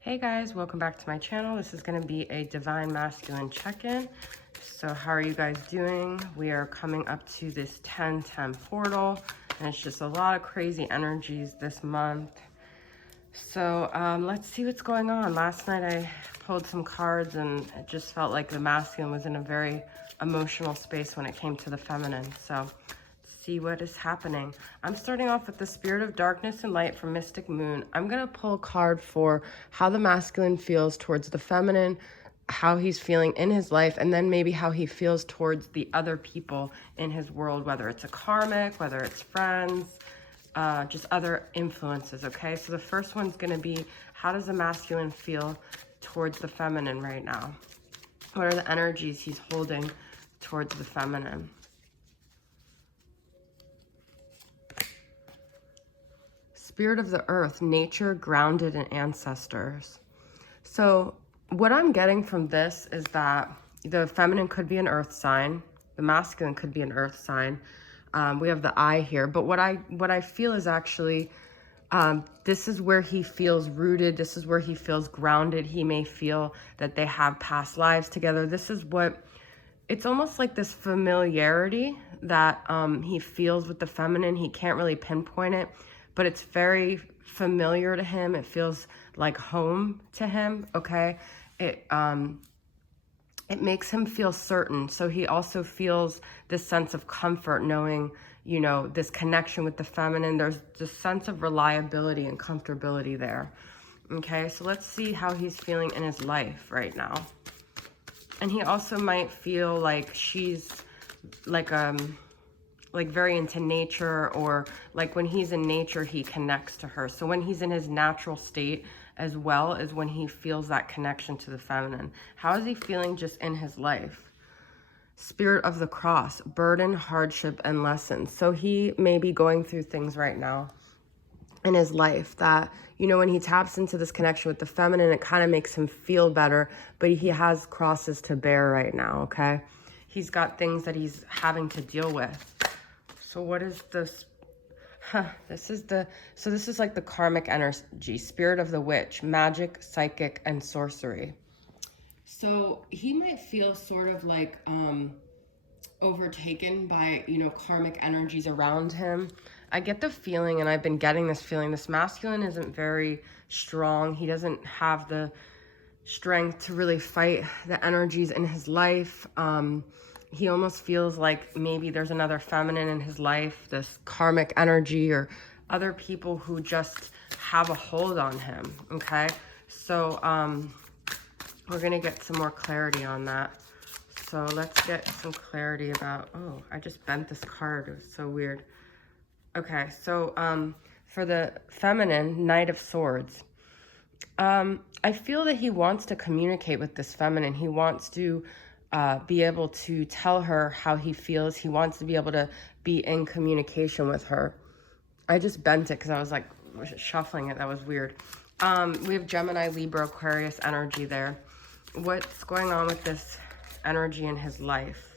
Hey guys, welcome back to my channel. This is going to be a Divine Masculine check-in. So how are you guys doing? We are coming up to this 10-10 portal, and it's just a lot of crazy energies this month. So let's see what's going on. Last night I pulled some cards and it just felt like the masculine was in a very emotional space when it came to the feminine. So see what is happening. I'm starting off with the Spirit of Darkness and Light from Mystic Moon. I'm going to pull a card for how the masculine feels towards the feminine, how he's feeling in his life, and then maybe how he feels towards the other people in his world, whether it's a karmic, whether it's friends, just other influences, okay? So the first one's going to be, how does the masculine feel towards the feminine right now? What are the energies he's holding towards the feminine? Spirit of the earth, nature, grounded, and ancestors. So what I'm getting from this is that the feminine could be an earth sign. The masculine could be an earth sign. We have the eye here. But what I feel is actually, this is where he feels rooted. This is where he feels grounded. He may feel that they have past lives together. This is what, it's almost like this familiarity that he feels with the feminine. He can't really pinpoint it, but it's very familiar to him. It feels like home to him, okay? It makes him feel certain. So he also feels this sense of comfort knowing, you know, this connection with the feminine. There's this sense of reliability and comfortability there, okay? So let's see how he's feeling in his life right now. And he also might feel like she's like very into nature, or like when he's in nature, he connects to her. So when he's in his natural state as well is when he feels that connection to the feminine. How is he feeling just in his life? Spirit of the cross, burden, hardship, and lessons. So he may be going through things right now in his life that, you know, when he taps into this connection with the feminine, it kind of makes him feel better, but he has crosses to bear right now, okay? He's got things that he's having to deal with. So what is this? This is like the karmic energy, spirit of the witch, magic, psychic, and sorcery. So he might feel sort of like overtaken by, you know, karmic energies around him. I get the feeling, and I've been getting this feeling, this masculine isn't very strong. He doesn't have the strength to really fight the energies in his life. He almost feels like maybe there's another feminine in his life, this karmic energy, or other people who just have a hold on him, okay? So we're going to get some more clarity on that. So let's get some clarity about, oh, I just bent this card. It was so weird. Okay, so for the feminine, Knight of Swords. I feel that he wants to communicate with this feminine. He wants to be able to tell her how he feels. He wants to be able to be in communication with her. I just bent it because I was like shuffling it. That was weird. We have Gemini, Libra, Aquarius energy there. What's going on with this energy in his life?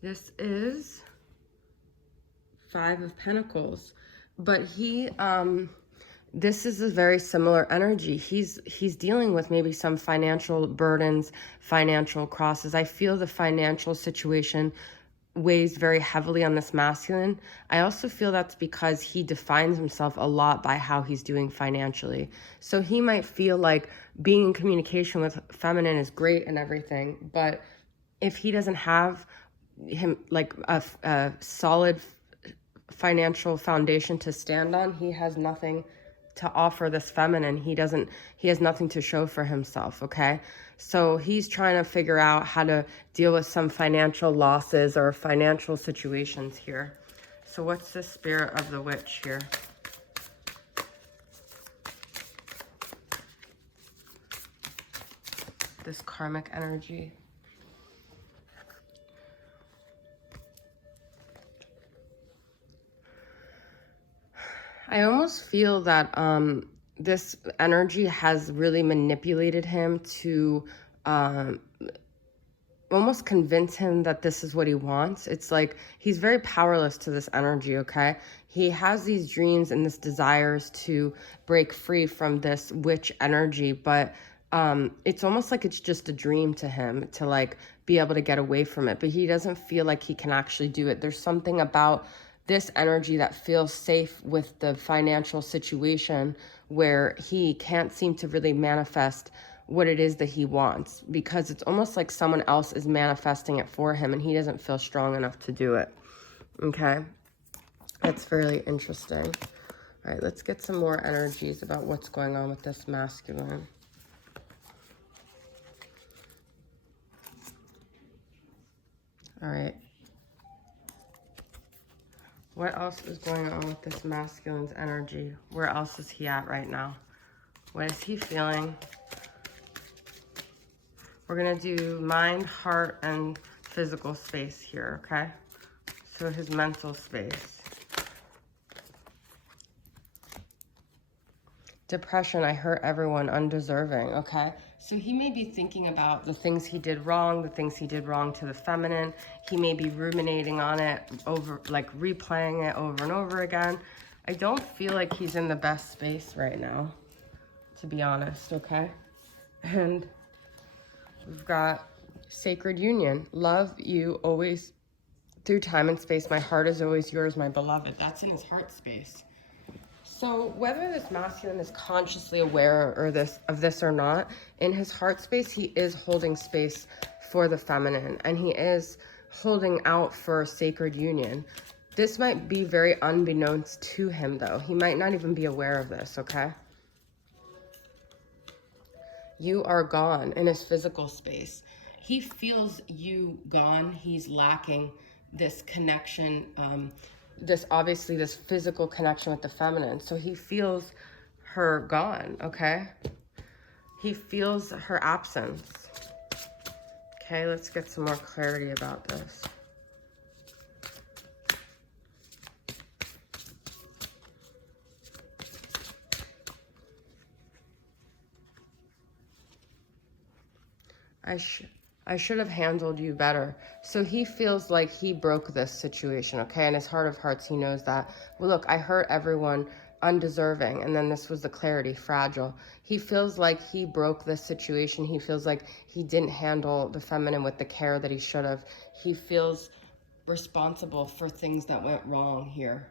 This is Five of Pentacles, but this is a very similar energy. He's dealing with maybe some financial burdens, financial crosses. I feel the financial situation weighs very heavily on this masculine. I also feel that's because he defines himself a lot by how he's doing financially. So he might feel like being in communication with feminine is great and everything, but if he doesn't have him like a solid financial foundation to stand on, he has nothing to offer this feminine. He has nothing to show for himself, okay? So he's trying to figure out how to deal with some financial losses or financial situations here. So what's the spirit of the witch here? This karmic energy. I almost feel that this energy has really manipulated him to almost convince him that this is what he wants. It's like he's very powerless to this energy, okay? He has these dreams and this desires to break free from this witch energy, but it's almost like it's just a dream to him to like be able to get away from it, but he doesn't feel like he can actually do it. There's something about this energy that feels safe with the financial situation where he can't seem to really manifest what it is that he wants, because it's almost like someone else is manifesting it for him and he doesn't feel strong enough to do it. Okay, that's really interesting. All right, let's get some more energies about what's going on with this masculine. All right, what else is going on with this masculine's energy? Where else is he at right now? What is he feeling? We're going to do mind, heart, and physical space here, okay? So his mental space. Depression, I hurt everyone, undeserving, okay? So he may be thinking about the things he did wrong, the things he did wrong to the feminine. He may be ruminating on it, over, like replaying it over and over again. I don't feel like he's in the best space right now, to be honest, okay? And we've got sacred union. Love you always through time and space. My heart is always yours, my beloved. That's in his heart space. So whether this masculine is consciously aware of this or not, in his heart space, he is holding space for the feminine, and he is holding out for sacred union. This might be very unbeknownst to him, though. He might not even be aware of this, okay? You are gone in his physical space. He feels you gone. He's lacking this connection, this physical connection with the feminine. So he feels her gone, okay? He feels her absence. Okay, let's get some more clarity about this. I should have handled you better. So he feels like he broke this situation, okay? In his heart of hearts, he knows that. Well, look, I hurt everyone, undeserving. And then this was the clarity, fragile. He feels like he broke this situation. He feels like he didn't handle the feminine with the care that he should have. He feels responsible for things that went wrong here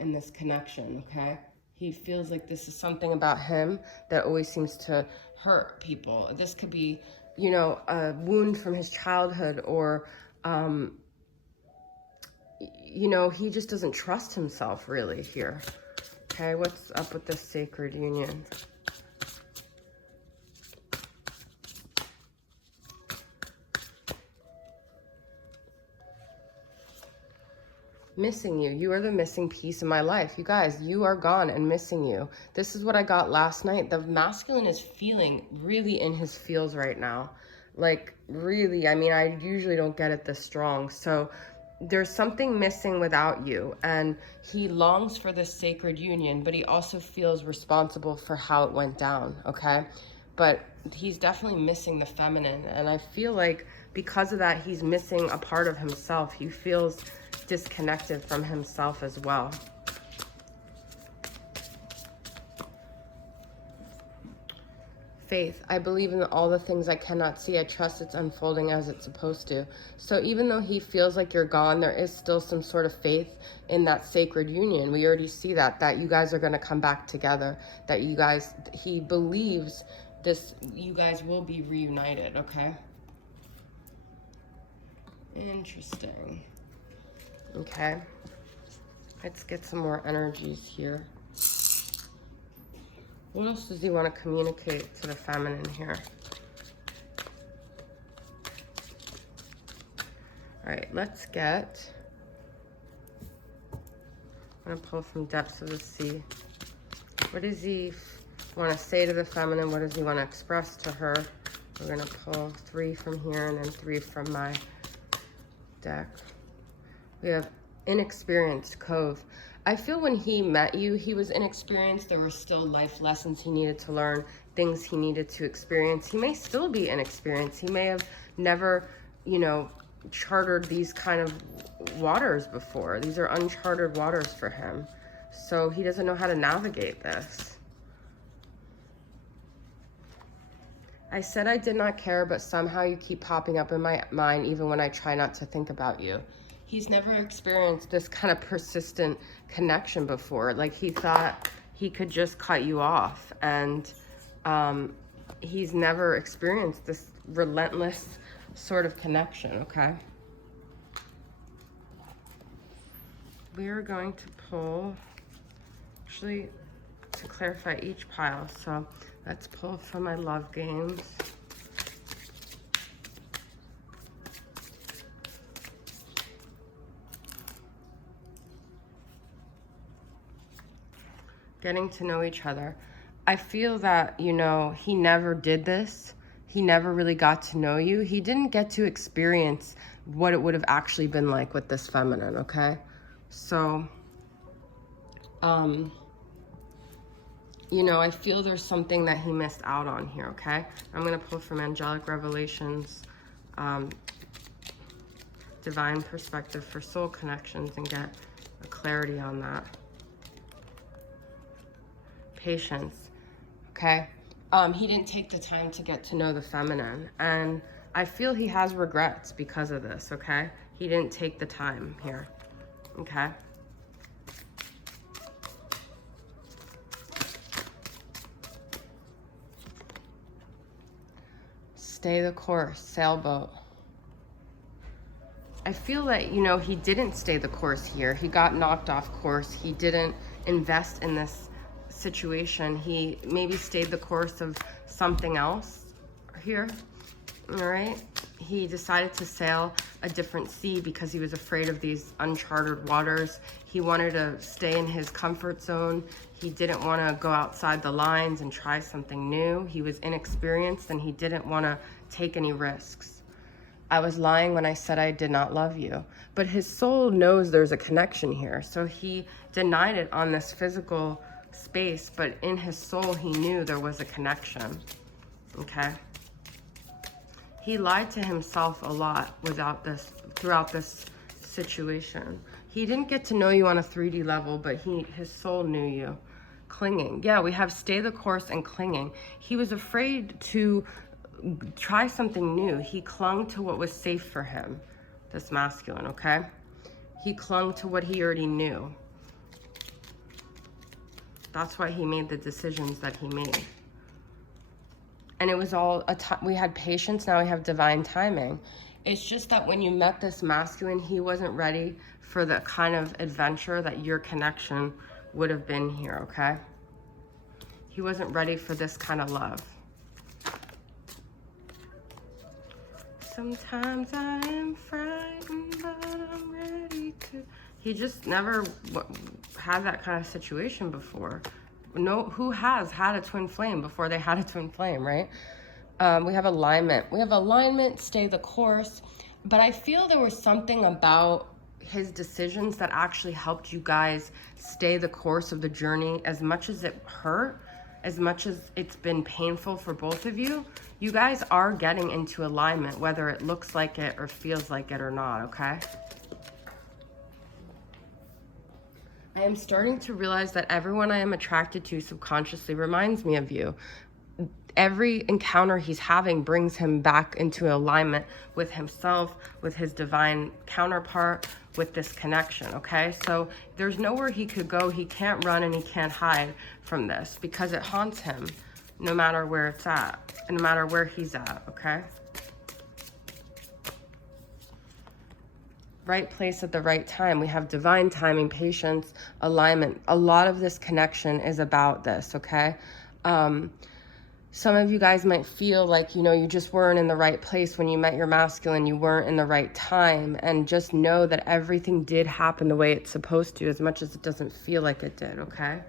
in this connection, okay? He feels like this is something about him that always seems to hurt people. This could be, you know, a wound from his childhood, or, you know, he just doesn't trust himself really here. Okay, what's up with this sacred union? Missing you. You are the missing piece in my life. You guys, you are gone and missing you. This is what I got last night. The masculine is feeling really in his feels right now. Like, really, I mean, I usually don't get it this strong. So there's something missing without you. And he longs for this sacred union, but he also feels responsible for how it went down, okay? But he's definitely missing the feminine. And I feel like because of that, he's missing a part of himself. He feels disconnected from himself as well. Faith. I believe in all the things I cannot see. I trust it's unfolding as it's supposed to. So even though he feels like you're gone, there is still some sort of faith in that sacred union. We already see that you guys are going to come back together, that you guys, he believes this, you guys will be reunited, okay? Interesting. Okay, let's get some more energies here. What else does he want to communicate to the feminine here? All right, let's get, I'm going to pull from depths of the sea. What does he want to say to the feminine? What does he want to express to her? We're going to pull 3 from here and then 3 from my deck. We have inexperienced cove. I feel when he met you, he was inexperienced. There were still life lessons he needed to learn, things he needed to experience. He may still be inexperienced. He may have never you know, chartered these kind of waters before. These are uncharted waters for him. So he doesn't know how to navigate this. I said I did not care, but somehow you keep popping up in my mind even when I try not to think about you. He's never experienced this kind of persistent connection before. Like, he thought he could just cut you off, and he's never experienced this relentless sort of connection, okay? We are going to pull, actually, to clarify each pile. So let's pull from my love games. Getting to know each other. I feel that, you know, he never did this. He never really got to know you. He didn't get to experience what it would have actually been like with this feminine, okay? So, you know, I feel there's something that he missed out on here, okay? I'm going to pull from Angelic Revelations, Divine Perspective for Soul Connections, and get a clarity on that. Patience, okay? He didn't take the time to get to know the feminine, and I feel he has regrets because of this, okay? He didn't take the time here, okay? Stay the course, sailboat. I feel that, you know, he didn't stay the course here. He got knocked off course. He didn't invest in this situation. He maybe stayed the course of something else here, all right? He decided to sail a different sea because he was afraid of these uncharted waters. He wanted to stay in his comfort zone. He didn't want to go outside the lines and try something new. He was inexperienced and he didn't want to take any risks. I was lying when I said I did not love you, but his soul knows there's a connection here. So he denied it on this physical space, but in his soul, he knew there was a connection, okay? He lied to himself a lot throughout this situation. He didn't get to know you on a 3D level, but his soul knew you. Clinging. Yeah, we have stay the course and clinging. He was afraid to try something new. He clung to what was safe for him, this masculine, okay? He clung to what he already knew. That's why he made the decisions that he made. And it was all, we had patience, now we have divine timing. It's just that when you met this masculine, he wasn't ready for the kind of adventure that your connection would have been here, okay? He wasn't ready for this kind of love. Sometimes I am frightened, but I'm ready to... He just never had that kind of situation before. No, who has had a twin flame before they had a twin flame, right? We have alignment. We have alignment, stay the course. But I feel there was something about his decisions that actually helped you guys stay the course of the journey. As much as it hurt, as much as it's been painful for both of you, you guys are getting into alignment, whether it looks like it or feels like it or not, okay? I am starting to realize that everyone I am attracted to subconsciously reminds me of you. Every encounter he's having brings him back into alignment with himself, with his divine counterpart, with this connection, okay? So there's nowhere he could go. He can't run and he can't hide from this because it haunts him no matter where it's at, and no matter where he's at, okay? Right place at the right time. We have divine timing, patience, alignment. A lot of this connection is about this, okay? Some of you guys might feel like, you know, you just weren't in the right place when you met your masculine, you weren't in the right time, and just know that everything did happen the way it's supposed to, as much as it doesn't feel like it did, okay?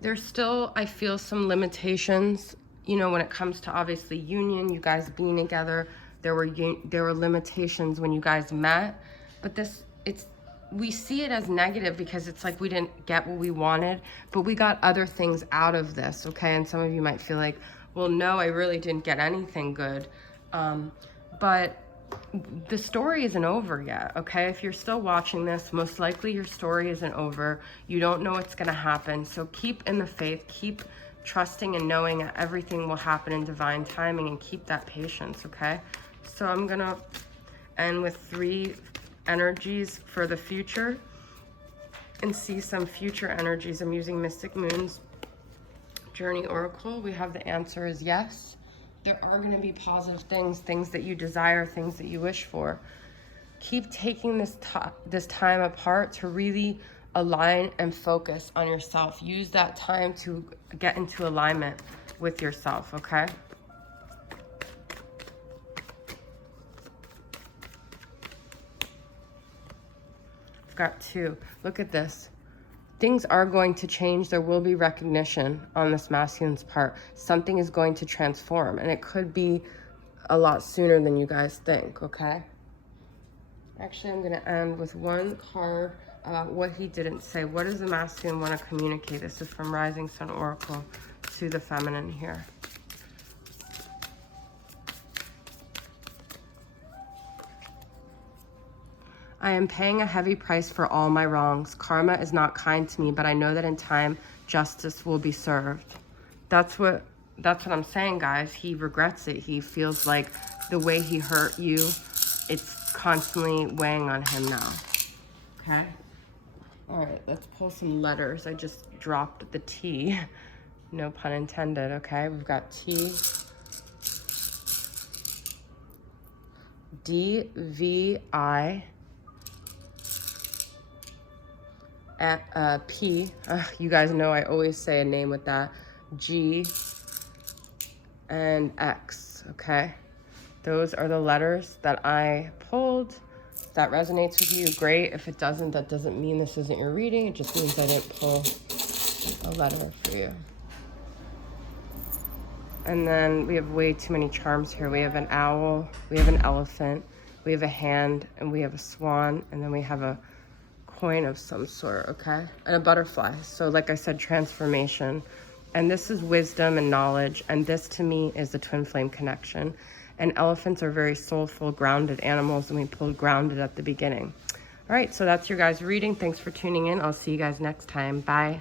There's still, I feel, some limitations, you know, when it comes to obviously union, you guys being together. There were limitations when you guys met, but we see it as negative because it's like we didn't get what we wanted, but we got other things out of this, okay? And some of you might feel like, well, no, I really didn't get anything good. But the story isn't over yet, okay? If you're still watching this, most likely your story isn't over. You don't know what's gonna happen. So keep in the faith, keep trusting and knowing that everything will happen in divine timing, and keep that patience, okay? So I'm gonna end with 3 energies for the future and see some future energies. I'm using Mystic Moon's Journey Oracle. We have the answer is yes. There are going to be positive things, things that you desire, things that you wish for. Keep taking this time apart to really align and focus on yourself. Use that time to get into alignment with yourself, okay? I've got 2. Look at this. Things are going to change. There will be recognition on this masculine's part. Something is going to transform, and it could be a lot sooner than you guys think, okay? Actually, I'm going to end with 1 card about what he didn't say. What does the masculine want to communicate? This is from Rising Sun Oracle to the feminine here. I am paying a heavy price for all my wrongs. Karma is not kind to me, but I know that in time, justice will be served. That's what I'm saying, guys. He regrets it. He feels like the way he hurt you, it's constantly weighing on him now. Okay? All right, let's pull some letters. I just dropped the T. No pun intended, okay? We've got T, D, V, I, P, you guys know I always say a name with that, G, and X, okay? Those are the letters that I pulled. If that resonates with you, great. If it doesn't, that doesn't mean this isn't your reading. It just means I didn't pull a letter for you. And then we have way too many charms here. We have an owl, we have an elephant, we have a hand, and we have a swan, and then we have a coin of some sort, okay? And a butterfly. So like I said, transformation. And this is wisdom and knowledge. And this to me is the twin flame connection. And elephants are very soulful, grounded animals. And we pulled grounded at the beginning. All right, so that's your guys' reading. Thanks for tuning in. I'll see you guys next time. Bye.